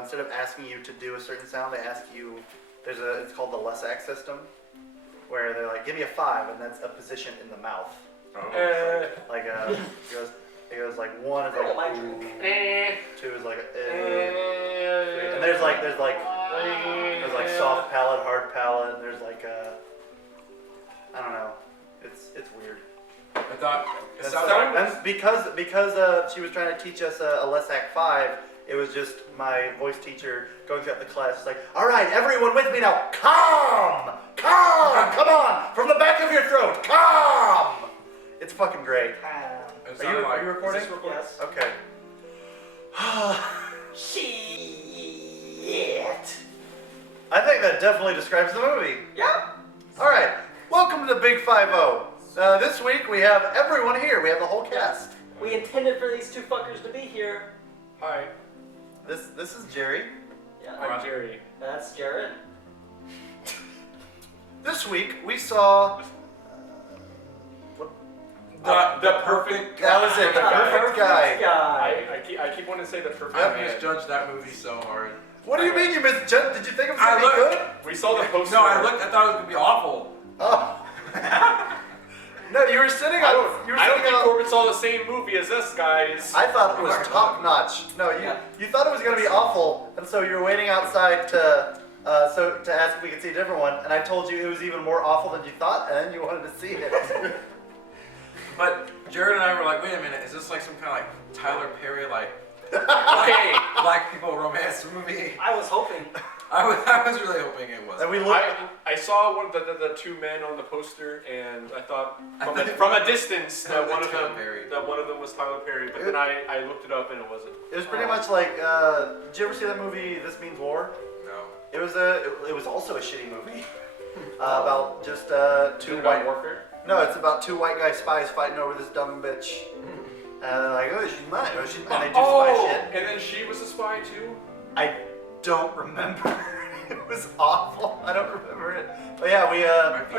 instead of asking you to do a certain sound, they ask you. It's called the Lesac system, where they're like, give me a 5, and that's a position in the mouth. It goes like 1 is like ooh, 2 is like and there's like soft palate, hard palate, and there's like I don't know. It's weird. I thought and because she was trying to teach us a Lesac 5, it was just my voice teacher going throughout the class. It's like, all right, everyone with me now, calm, come on, from the back of your throat, calm. It's fucking great. Are you recording? Yes. Okay. Shit. I think that definitely describes the movie. Yeah. All right, welcome to the Big Five-0. This week we have everyone here. We have the whole cast. We intended for these two fuckers to be here. Hi. This is Jerry. Yeah. I'm Jerry. That's Jared. This week we saw The perfect guy. That was it. The perfect guy. I keep wanting to say the perfect I man. misjudged that movie so hard. What do you mean you misjudged? Did you think it was gonna be good? We saw the poster. No, I thought it was gonna be awful. Oh. No, you were sitting on. I don't think Corbin saw the same movie as us guys. I thought it was top notch. No, you thought it was gonna be awful, and so you were waiting outside to ask if we could see a different one, and I told you it was even more awful than you thought, and then you wanted to see it. But Jared and I were like, wait a minute, is this like some kind of like Tyler Perry Okay. black people romance movie? I was hoping. I was really hoping it was. And we looked. I saw one of the two men on the poster, and I thought from a distance that one of them was Tyler Perry. But then I looked it up and it wasn't. It was pretty much like. Did you ever see that movie? This Means War. No. It was also a shitty movie about just two white warfare. No, it's about two white guy spies fighting over this dumb bitch. And they're like, oh, she's mine. Oh, she's mine. And they do spy shit. And then she was a spy too? I don't remember. It was awful. I don't remember it. But yeah, we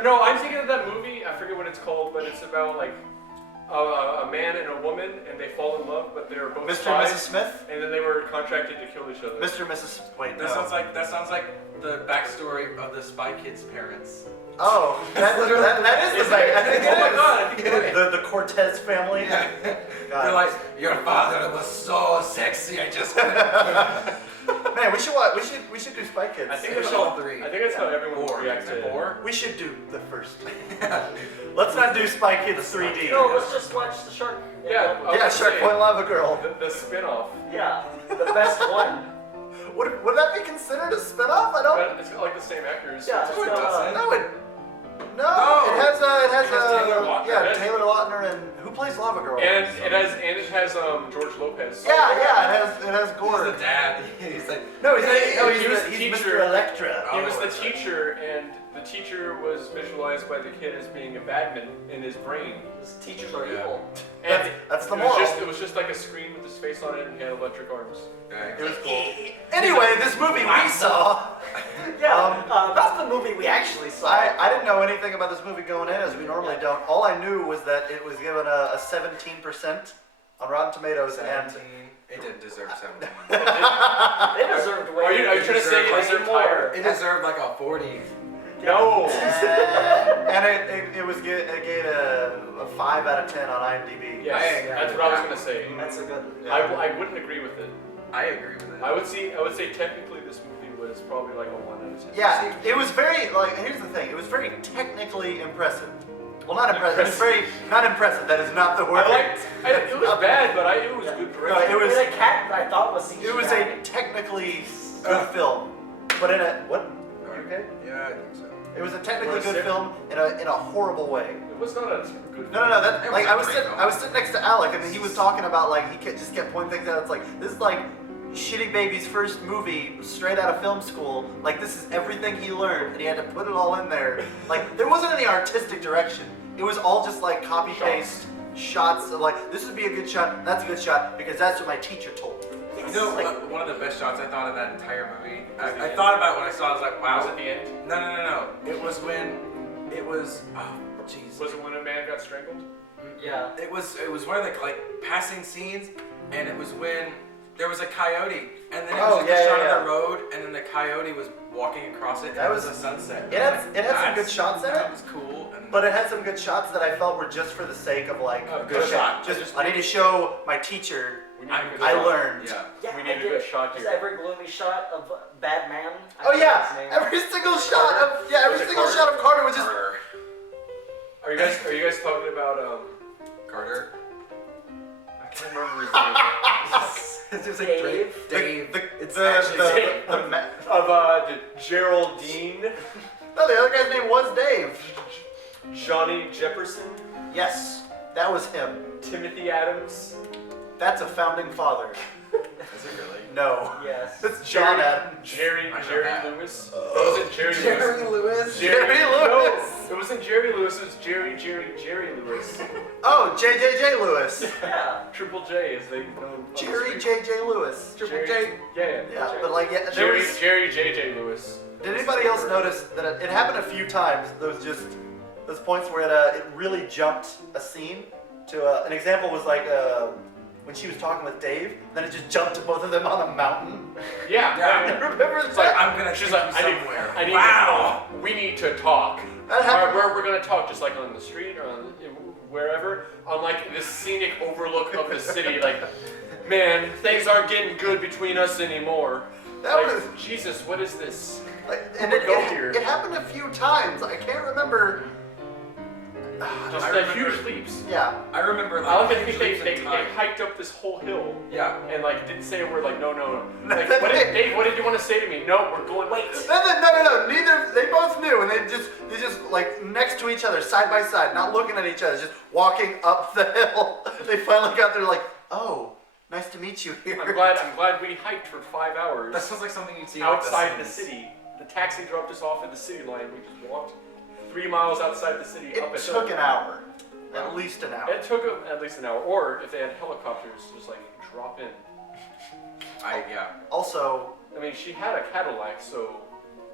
No, I'm thinking of that movie. I forget what it's called, but it's about like a man and a woman, and they fall in love, but they're both Mr. spies. and Mrs. Smith? And then they were contracted to kill each other. Mr. and Mrs. Wait, no. That sounds like the backstory of the Spy Kids parents. Oh, that is the back. I think it Oh my is. god, I think you're right. The Cortez family. Yeah. God. They're like, your father was so sexy, I just couldn't. Man, we should watch. We should do Spy Kids. I think There's that's all how, three. I think that's how everyone reacts to it. Four? We should do the first. Let's not do Spy Kids 3D. No, let's just watch the shark. Yeah. Yeah, Shark Point Lava Girl. The spin-off. Yeah, the best one. Would that be considered a spin-off? I don't. But it's got like the same actors. Yeah, so it's it's got, No, it has Taylor Lautner. Taylor Lautner, and who plays Lava Girl? and it has George Lopez. Yeah, it has He's Gore. the dad. He's like, No, he's teacher. Mr. Electra. He was the teacher, and the teacher was visualized by the kid as being a badman in his brain. His teachers are evil. And That's the it moral. was just like a screen with his face on it, and he had electric arms. It was cool. Anyway, this movie we saw. Yeah, that's the movie we actually saw. I didn't know anything about this movie going in, as we normally don't. All I knew was that it was given a 17% on Rotten Tomatoes, 17. It didn't deserve 17. They deserved way. Are you trying to say it deserved higher? It deserved like a 40. No. and it gave a 5 out of 10 on IMDb. Yes, that's what I was gonna say. That's a good. I wouldn't agree with it. I agree with it. I would say technically this movie was probably like a 1 out of 10. Yeah, it was very, like, here's the thing, it was very technically impressive. Well, not impressive, it was very, not impressive, that is not the word. It was bad, but it was good direction. No, it was a cat I thought was CGI. It was a technically good film, but in a, what? Are you okay? Yeah, I think so. It was a technically good film in a horrible way. It was not a good. No. That, like, I was great sitting next to Alec, and he was talking about, like, just kept pointing things out. It's like, this is like Shitty Baby's first movie straight out of film school. Like, this is everything he learned, and he had to put it all in there. Like, there wasn't any artistic direction. It was all just like copy paste shots of, like, this would be a good shot, that's a good shot, because that's what my teacher told me. You know, one of the best shots I thought of that entire movie. I thought about it when I saw it. I was like, wow. Was it the end? No. It was when it was. Oh, jeez. Was it when a man got strangled? Yeah. It was one of the like passing scenes, and it was when there was a coyote, and then it Oh, was just yeah, a shot yeah, of the road, and then the coyote was walking across it, and That it was was- a sunset. It had some good shots in it. That was cool. And But it had some good shots that I felt were just for the sake of like, A good okay, shot. I need to show my teacher We need a good I shot. learned. Yeah. Yeah, We I need a did. good shot Just here. every gloomy shot of Bad Man. I Oh forget yeah, his name. every single shot of Was every it single Carter? shot of Carter was just. Carter. Are you guys talking about Carter. I can't remember his name. It's just Dave. Dave. It's actually Of Geraldine, No, the other guy's name was Dave. Johnny Jefferson, Yes, that was him. Timothy Adams, That's a founding father. Is it really? No, Yes. it's John Adams. Jerry I know that. Lewis. That wasn't Jerry Lewis. Jerry Lewis. Jerry Lewis. No, it wasn't Jerry Lewis. It was Jerry Lewis. Oh, JJJ Lewis. Yeah. Triple J, as they know. on the Jerry street. JJ Lewis. Jerry- J. Yeah. Yeah, but like yeah, there Jerry was. JJ Lewis. Did anybody else notice that it happened a few times? Those points where it really jumped a scene to an example was like when she was talking with Dave, then it just jumped to both of them on a mountain. Yeah. Yeah. Remember It's like that? I'm gonna she's take like, you somewhere. I need Wow. to, we need to talk. That Or happened. we're gonna talk just like on the street or on wherever, on like this scenic overlook of the city. Like, man, things aren't getting good between us anymore. That Like, was Jesus, what is this? like, and We'll go here. it happened a few times. I can't remember. Just I like remember- huge leaps. Yeah. I remember I like like to think huge leaps they in time. hiked up this whole hill Yeah. and like didn't say a word. Like no. Like That's what it. did Dave? What did you want to say to me? No, we're going. Wait. No. Neither. They both knew, and they just like next to each other, side by side, not looking at each other, just walking up the hill. They finally got there, like, oh, nice to meet you here. I'm glad we hiked for 5 hours. That sounds like something you'd see outside like the city. The taxi dropped us off at the city line. We just walked 3 miles outside the city up a It hill. took an hour, at least an hour. It took at least an hour. Or if they had helicopters, just like drop in. Yeah. Also, I mean, she had a Cadillac, so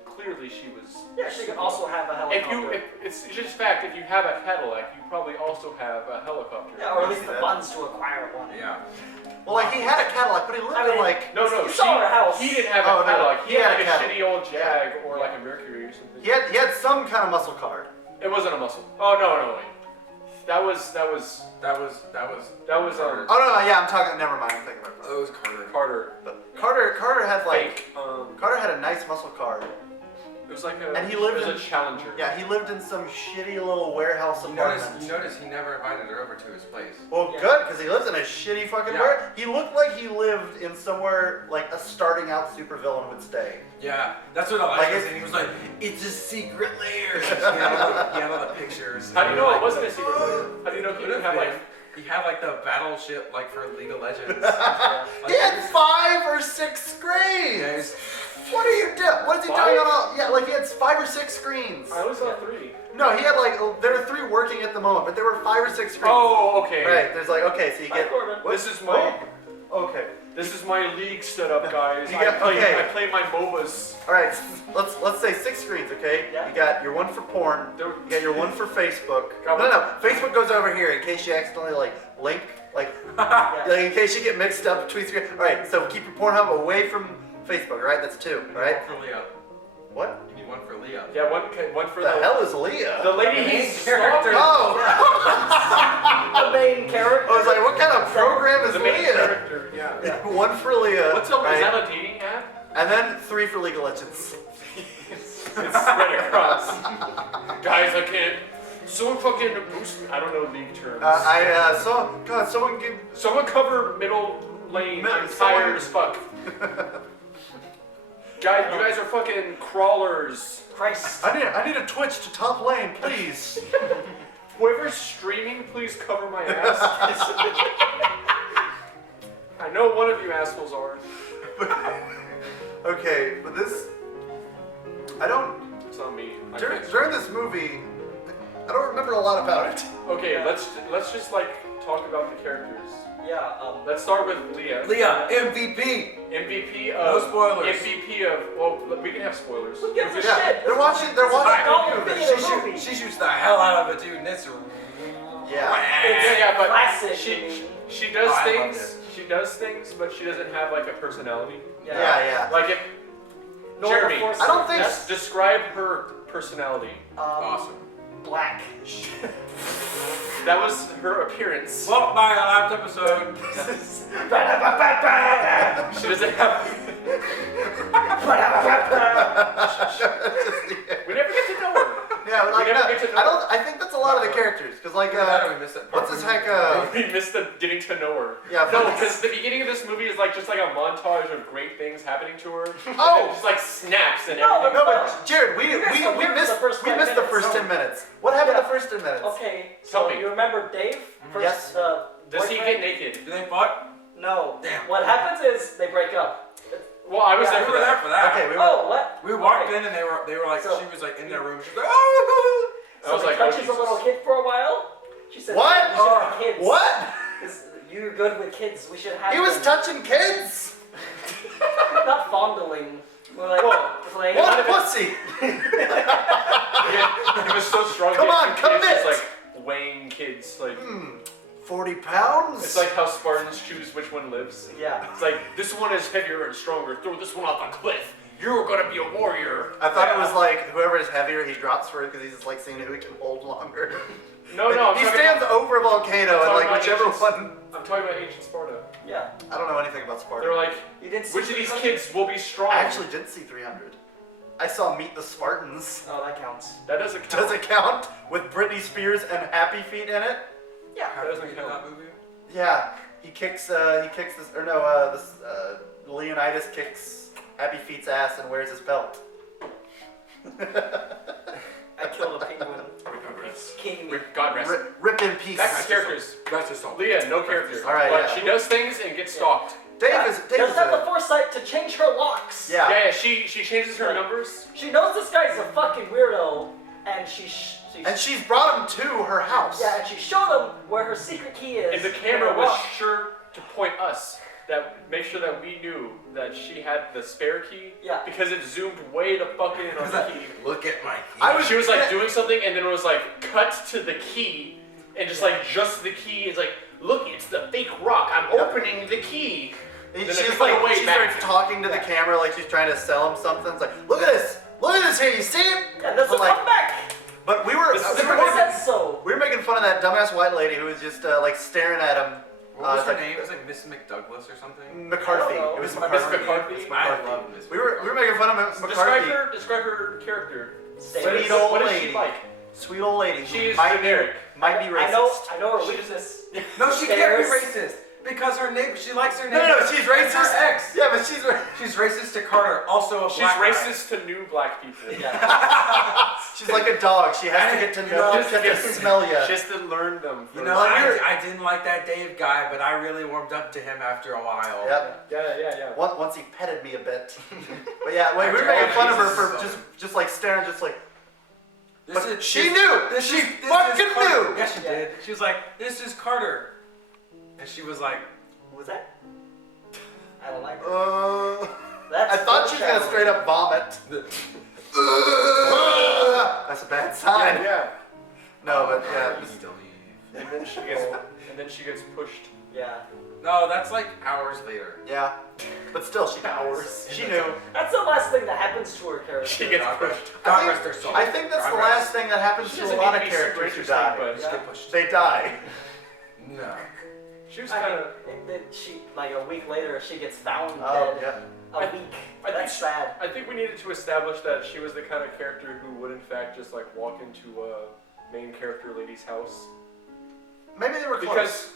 clearly she was. Yeah, she can also have a helicopter. If it's just fact, if you have a Cadillac, you probably also have a helicopter. Yeah, or at least the funds to acquire one. Yeah. well, like he had a Cadillac, but he lived I in mean- like No, You saw her house. he didn't have Oh, a no, Cadillac. he He had had a like a Cadillac. shitty old Jag or like a Mercury or something. he had some kind of muscle car. It wasn't a muscle. Oh no, wait. That was That was Oh no, yeah, I'm talking. Never mind, I'm thinking about that was Carter. Carter. But Carter had like Fake. Carter had a nice muscle car. It was like a. And he lived it was in- a Challenger. Yeah, he lived in some shitty little warehouse You apartment. notice he never invited her over to his place. Well, Yeah. good, because he lives in a shitty fucking Yeah. where. He looked like he lived in somewhere like a starting out supervillain would stay. Yeah, that's what I Like like. it's- And he was like, "It's a secret lair." he had all the pictures. How do you know Like, it wasn't a secret? How do you know he Could didn't have have been. like? He had like the battleship like for League of Legends. Yeah. He had 5 or 6 screens. Yeah, he's- What are you doing? What is he 5? doing on all? Yeah, like he had 5 or 6 screens. I only saw 3. No, he had like there are 3 working at the moment, but there were 5 or 6 screens. Oh, okay. Right. There's like okay, so you Hi, get. Corbin. This is my Okay. this is my league setup, guys. You got- okay. I play my MOBAs. All right. Let's say 6 screens. Okay. Yeah. You got your one for porn. There- You got your one for Facebook. Got No, one. no. Facebook goes over here in case you accidentally like link like. Yeah. Like in case you get mixed up between screens. All right, so keep your Pornhub away from Facebook. All right, that's 2. All right. One for Leah. What You need one for Leah. Yeah, one for the hell is Leah? the lady The main he's character. stalking. Oh, The main character. I was like, what kind of program is The main Leah? character. Yeah. One for Leah. What's up? right? Is that a dating app? And then 3 for League of Legends. It's spread across. Guys, I can't. Someone fucking boost me. I don't know league terms. I saw. God, someone give. Someone cover middle lane. I'm Someone- tired as fuck. Guys, you guys are fucking crawlers. Christ. I need a Twitch to top lane, please. Whoever's streaming, please cover my ass. I know one of you assholes are. Okay, but this. I don't. It's not me. I During, can't- during this movie, I don't remember a lot about it. Okay, let's just like talk about the characters. Yeah. Let's start with Leah. Leah, MVP. MVP No of spoilers. MVP of well, we can have spoilers. Who gives a Yeah, shit? they're watching. They're watching. Don't be in a She, movie. she shoots the hell out of a dude, and it's Yeah. Yeah, but Classic, she I mean. she does Oh, I loved things. She does things, but she doesn't have like a personality. Yeah. Like if Nor Jeremy, the force I don't of think- death. describe her personality. Awesome. Black. That was her appearance. Well, by the last episode. She doesn't have. We never get to know her. Yeah, but like, We never no, get to know I don't. I think that's a lot of the characters, because like, How do we miss that part? what's his heck? We missed the getting to know her. Yeah, No, but- because the beginning of this movie is like just like a montage of great things happening to her. And Oh! then just like snaps and No, everything. No, but Jared, we You guys don't remember the first 10 missed the minutes. first 10 minutes. What happened the first 10 minutes? Okay, Tell so me. you remember Dave? First, Yes. Does he boyfriend? get naked? Do they fuck? No. Damn. What happens is they break up. Well, I was Yeah, there We for were there that. for that. Okay, we were. Oh, what? We walked Okay. in and they were like, So- she was like in their room. She's like, oh. I was So like, he oh, touches a Jesus. little kid for a while. She said, What? "You should have kids. What? 'Cause you're good with kids. We should have He was them." touching kids. Not fondling. We're like, Well, like What pussy? He was so strong. Come he had on, two kids, commit. just like weighing kids. Like 40 pounds. it's like how Spartans choose which one lives. Yeah. It's like this one is heavier and stronger. Throw this one off a cliff. You're gonna be a warrior. I thought it was like whoever is heavier, he drops for it because he's just like seeing who he can hold longer. No, I'm he talking stands about, over a volcano and talking like about whichever ancient- one. I'm talking about ancient Sparta. Yeah. I don't know anything about Sparta. They're like, You didn't see which of these 300? kids will be strong? I actually did see 300. I saw Meet the Spartans. Oh, that counts. that doesn't count. Does it count with Britney Spears and Happy Feet in it? Yeah. How does we know that movie? Yeah, he kicks this, or no, Leonidas kicks Happy Feet's ass and wears his belt. I killed a penguin. King. God rest. Rip in peace. Back to characters. That's just all. Leah, no character. All right, but yeah. she does things and gets stalked. Dave Yeah. is Doesn't have the a, foresight to change her locks. yeah. Yeah, she changes her numbers. She knows this guy's a fucking weirdo, and she And she's brought him to her house. yeah, and she showed him where her secret key is. And the in camera her was lock. sure to point us, make sure that we knew that she had the spare key. Yeah. Because it zoomed way the fuck in on the key. Look at my key. She was like doing something and then it was like cut to the key and just like just the key is like, look, it's the fake rock. I'm opening the key. And Then she's it's like, like, wait, she back. starts talking to the camera like she's trying to sell him something. It's like, look at this here, you see it? Yeah, this will But, like, come back. But we were, This is we were, Who making, said so? we were making fun of that dumbass white lady who was just like staring at him. What was it's her like, name? It was like Miss McDouglas or something. McCarthy. I don't know. It was Miss McCarthy. McCarthy. It's I McCarthy. love Miss We were making fun of Describe McCarthy. her character. Sweet old What is lady. she like? Sweet old lady. She is might generic. Might be racist. I know her weakness. No, she can't be Stairs. racist because her neighbor. She likes her No, neighbor. no, she's It's racist. her ex. Yeah, but she's She's racist to Carter, also a She's black guy. racist to new black people. Yeah. she's like a dog. She has to get to know. You know, She has to smell you. She has to learn them. You first. know, Well, I didn't like that Dave guy, but I really warmed up to him after a while. Yep. Yeah. Once he petted me a bit. But yeah, wait, we were After making all fun of her Jesus for is just like staring, just like. This But is- she this- knew. This She is, this fucking is Carter. knew. Yeah, she did. She was like, "This is Carter," and she was like, Who was that? I don't like her. I That's thought she was gonna foreshadowing. straight up vomit. That's a bad sign. Yeah. No, but yeah. "You need to leave." And then she gets pushed. Yeah. No, that's like hours later. Yeah. But still, she Hours. She knew. That's the last thing that happens to her character. She gets God pushed. rest- God rest their soul. I think that's God the rest. last thing that happens She to doesn't a lot need of to be super characters who interesting, die. but Just get pushed. They die. No. she was I kind mean, of. and then she, like a week later, she gets found Oh, dead. yeah. A I- week. I think That's she- sad. I think we needed to establish that she was the kind of character who would in fact just like walk into a main character lady's house. Maybe they were close.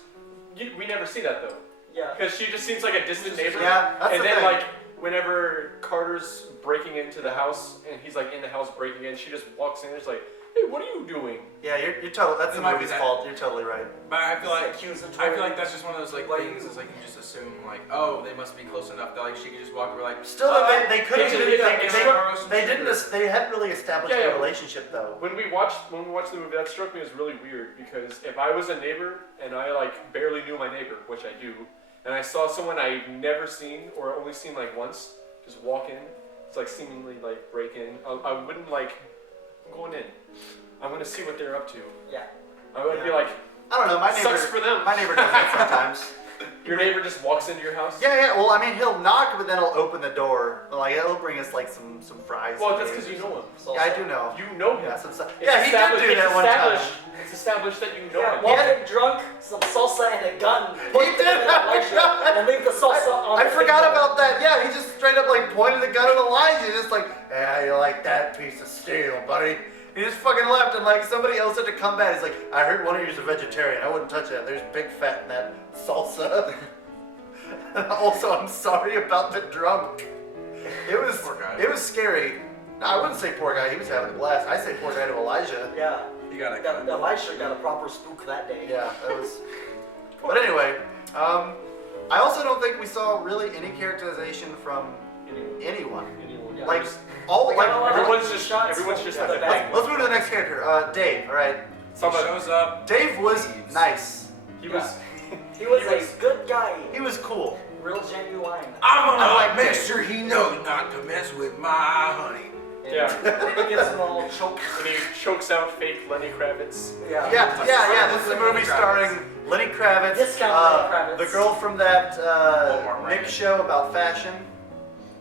Because we never see that though. Yeah. Because she just seems like a distant neighbor. Yeah, that's And the then thing. like whenever Carter's breaking into the house and he's like in the house breaking in, she just walks in and is like, "Hey, what are you doing?" Yeah, you're totally. That's It the might be movie's that. fault. You're totally right. But I feel like Accusatory. that's just one of those like things. It's like you just assume like, oh, they must be close enough that like she could just walk over like. Still, they couldn't. it's a- They, it's they, a- they didn't. They hadn't really established Yeah, their yeah. relationship though. When we watched the movie, that struck me as really weird because if I was a neighbor and I like barely knew my neighbor, which I do, and I saw someone I've never seen or only seen like once just walk in, it's like seemingly like break in, I wouldn't like, I'm going in. I'm gonna see what they're up to. Yeah. I would be Yeah. like, I don't know. My neighbor. sucks for them. My neighbor does that sometimes. Your neighbor just walks into your house? Yeah. Well, I mean, he'll knock, but then he'll open the door. Like, he'll bring us like some fries. Well, and that's eggs because you or know him. something. Yeah, I do know. You know him. Yeah, some stuff. It's Yeah, he did do that one time. It's established that you know Yeah, him. walk in drunk, some salsa and a gun. He did have a gun. And leave the salsa on. I the forgot table. about that. Yeah, he just straight up like pointed the gun at Elijah, just like, yeah, you like that piece of steel, buddy. He just fucking left, and like somebody else had to come back. He's like, I heard one of you's a vegetarian. I wouldn't touch that. There's big fat in that salsa. Also, I'm sorry about the drunk. Poor guy. It was scary. No, I wouldn't say poor guy. He was having a blast. I say poor guy to Elijah. Yeah. You got it. Elisha got a proper spook that day. Yeah, that was. But anyway, I also don't think we saw really any characterization from anyone. Yeah. Like all We like got a lot of everyone's just shots everyone's from just the like a back. bang. Let's move to the next character. Dave. All right. He shows up. Dave was leaves. nice. He was. He was He was- a good guy. He was cool. Real genuine. I'm gonna I like make Dave. sure he knows not to mess with my honey. Yeah. And he gets him all choked. And he chokes out fake Lenny Kravitz. Yeah. Yeah. This is a movie starring Lenny Kravitz, Discount Lenny Kravitz. the girl from that Walmart Nick Raven. show about fashion.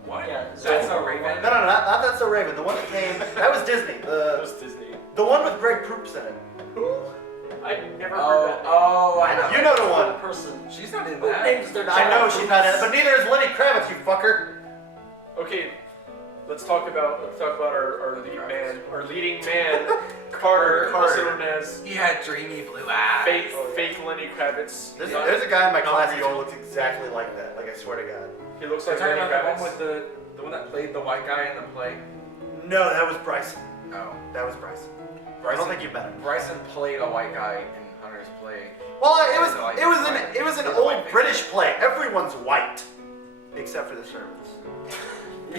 What? Yeah, That's so- a Raven? No, not That's So Raven. The one that came. That was Disney. That was Disney. The one with Greg Proops in it. Who? I never heard that. Oh, I know. You know the one. Person. She's not in Who that. names their I know child she's not in it, Bruce? but neither is Lenny Kravitz, you fucker. Okay, let's talk about our leading man, Carter, also known as He had dreamy blue eyes. fake Lenny Kravitz. There's a guy in my Not class who real. looks exactly like that. Like, I swear to God. He looks We're like talking Lenny about the one Kravitz. with the one that played the white guy in the play. No, that was Bryson. Oh. That was Bryson. I Bryson, don't think you've met him. Bryson played a white guy in Hunter's play. Well, it was an old British play. Everyone's white, except for the servants.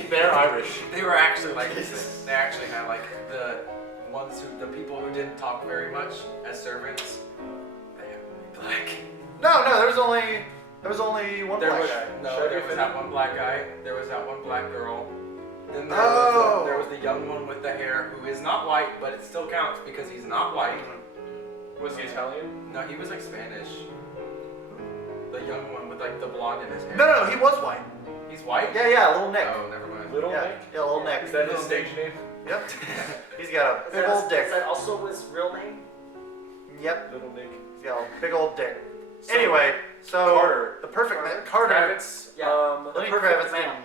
They're Irish. They were actually like this. They actually had like the people who didn't talk very much as servants. They had to be black. No, there was only one There black was guy. there was that one black guy. There was that one black girl. Then there was the young one with the hair who is not white, but it still counts because he's not white. Was he Italian? No, he was like Spanish. The young one with like the blonde in his hair. No, he was white. He's white? Yeah, little Nick. Oh, never mind. Little Yeah, Nick? yeah, little Nick. Is that his Little stage name? Yep. He's got a Is big that- old dick. Is that also his real name? Yep. Little Nick. He's got a big old dick. So, Anyway, so Carter. the perfect man, Carter. Kravitz. Yeah. Lenny Perfect Kravitz. man.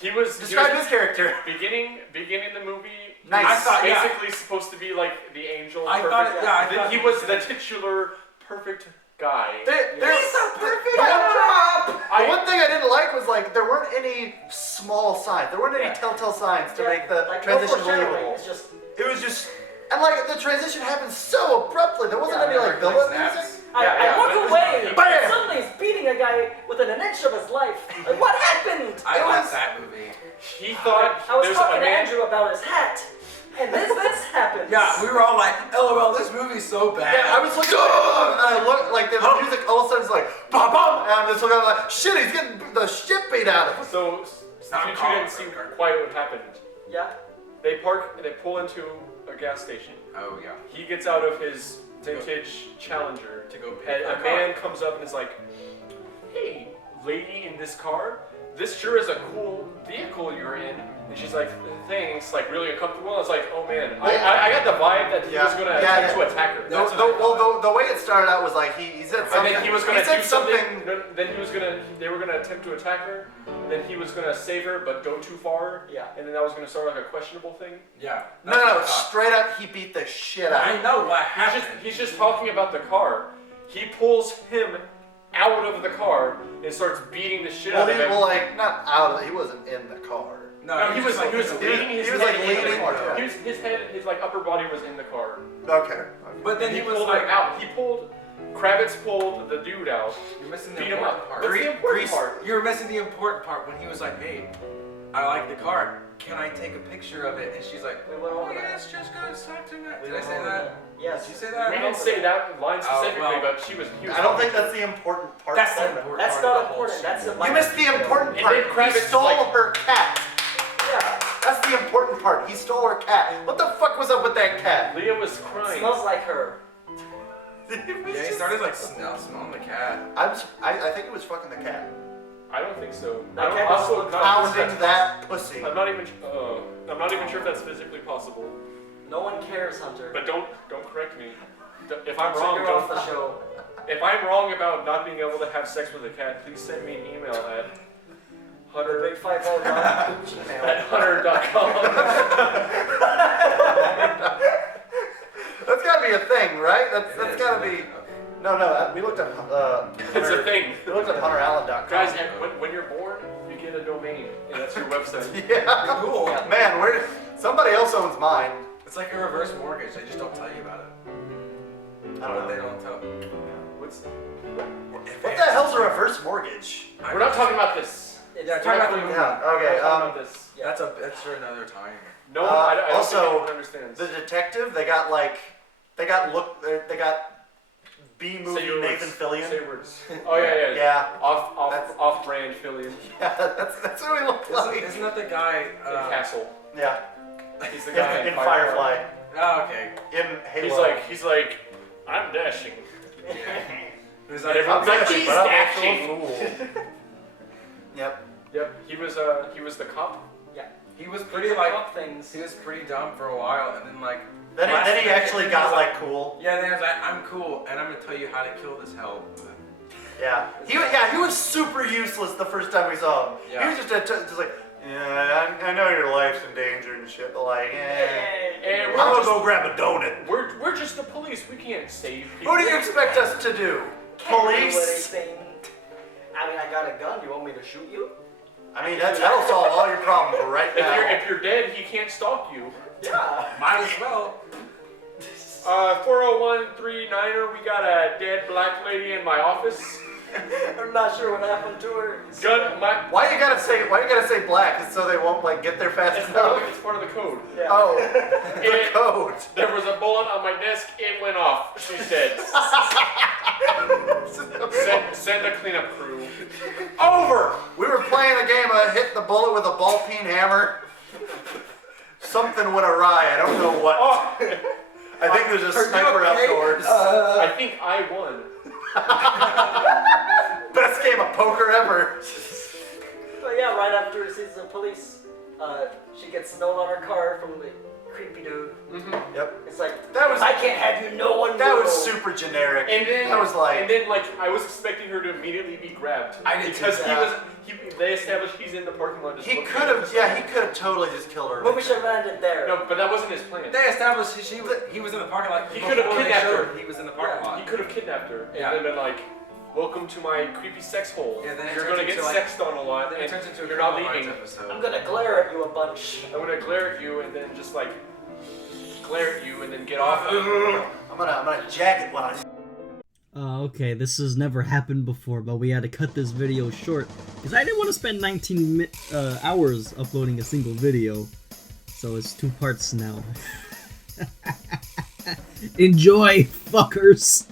He was Describe his character. beginning the movie. He Nice. was I thought, yeah. basically supposed to be like the angel. I perfect. thought it, yeah, I Then thought he was the titular perfect guy. He's so perfect. The one thing I didn't like was like there weren't any small signs. There weren't any telltale signs to make the like, transition no foreshadowing, believable. It's just It was just, and like the transition happened so abruptly. There wasn't Yeah, any like build-up snaps. music. I yeah, look but it was- away. Bam! And suddenly he's beating a guy within an inch of his life. Like, what happened? I It like was- that movie. He thought I was there's talking a to man. Andrew about his hat, and this happens. Yeah, we were all like, LOL, this movie's so bad. Yeah, I was looking and I looked like the music all of a sudden is like bum bum, and I'm just looking like shit. He's getting the shit beat out of him. So not you two common, didn't see okay. quite what happened. Yeah. They pull into a gas station. Oh, yeah. He gets out of his vintage Challenger To go pay and for a a man comes up and is like, "Hey, lady in this car, this sure is a cool vehicle you're in." And she's like, "Thanks," like really uncomfortable. I was like, "Oh man," I got the vibe that he Yeah. was gonna Yeah, attempt yeah. to attack her. That's what I Well, the way it started out was like he said And something. then he was gonna said do something. Then they were gonna attempt to attack her. Then he was gonna save her, but go too far. Yeah. And then that was gonna start like a questionable thing. Yeah. No, straight up he beat the shit out of I him. know what happened. He's just talking about the car. He pulls him out of the car and starts beating the shit out of him. Well, like not out of it. He wasn't in the car. No, he was leaning his he was, head like, into the leaning, car. yeah. His head, his like upper body was in the car. Okay. But then And he was pulled like, him out. Kravitz pulled the dude out, you're missing the beat him important up. part. What's the important part? You're missing the important part when he was like, hey, I like the car. Can I take a picture of it? And she's like, We went over oh, that. yes, just go talk to Matt. We Did I went say over that? Yes. Did you say that? We didn't say that line specifically, well, but he was. I don't think that's the important part. That's of the it. important That's part of not the whole important. scene. That's a You missed the important And part. then He Kravitz stole like- her cat. Yeah. That's the important part. He stole her cat. What the fuck was up with that cat? Leah was crying. Smells like her. Yeah, he started like smelling the cat. I think it was fucking the cat. I don't think so. That I'm cat also was not Pounding that pussy. I'm not even sure if that's physically possible. No one cares, Hunter. But don't correct me. If I'm So wrong, you're off the show. if I'm wrong about not being able to have sex with a cat, please send me an email at The Hunter big 5-0 Gmail. at hunter.com. That's gotta be a thing, right? That's It is, gotta okay. be. No, we looked up. It's a thing. We looked up HunterAllen.com. Guys, when you're born, you get a domain, and that's your website. Yeah. Cool. Man, somebody else owns mine. It's like a reverse mortgage. They just don't tell you about it. I don't But they know. don't tell. What the hell's a reverse mortgage? We're not talking about this. Yeah, talk about the movie. Yeah. We're Okay. not talking about this. Yeah. That's for another time. No, I don't also, think anyone understands. The detective, they got B-movie Say your Nathan words. Fillion. Say words. Oh yeah. Yeah. Off-brand Fillion. Yeah, that's what he looked like. Isn't that the guy? In Castle. Yeah. He's the guy In Firefly. Oh, okay. In Halo. He's like, I'm dashing. Yeah. Who's And like, everyone's like, he's but I'm dashing. also a fool. Yep. Yep. He was the cop. he was pretty like Fuck things. he was pretty dumb for a while, and then like Then he last actually minute, got he was like cool. yeah. Then he was like, I'm cool, and I'm gonna tell you how to kill this hell. Yeah. He was super useless the first time we saw him. Yeah. He was just like, yeah, I know your life's in danger and shit, but like, And I'm gonna go grab a donut. we're just the police. We can't save people. Who do you expect us to do? Can't do Police? anything. I mean, I got a gun. You want me to shoot you? I mean, that'll solve all your problems right now. If you're dead, he can't stalk you. Yeah. Might as well. 40139er, we got a dead black lady in my office. I'm not sure what happened to her. Why you gotta say black? It's so they won't like get there fast It's enough. part of the code. Yeah. Oh, the It- code. There was a bullet on my desk. It went off. She's dead. Send a cleanup crew. Over. We were playing a game. I hit the bullet with a ball peen hammer. Something went awry. I don't know what. Oh, I think there's a Are you sniper okay? outdoors. I think I won. Best game of poker ever. But yeah, right after he sees the police, she gets a note on her car from the creepy dude. Yep. It's like, That was- I can't have you, no one That will. was super generic. And then that was like. I was expecting her to immediately be grabbed. I did too. Because Yeah. they established he's in the parking lot. Just He looking could at have. us. Yeah, he could have totally just killed her. Movie should have ended there. No, but that wasn't his plan. They established he was in the parking lot. He could have before they kidnapped showed her. He was in the parking lot. He could have kidnapped her and Yeah. then been like, "Welcome to my creepy sex hole. Yeah, then it You're turns gonna get into, like- sexed on a lot, Then it and turns into a you're not Criminal Minds leaving. episode. I'm gonna glare at you a bunch. I'm gonna glare at you and then just like glare at you and then get off." I'm gonna jag it when I. Okay, this has never happened before, but we had to cut this video short because I didn't want to spend 19 hours uploading a single video. So it's 2 parts now. Enjoy, fuckers!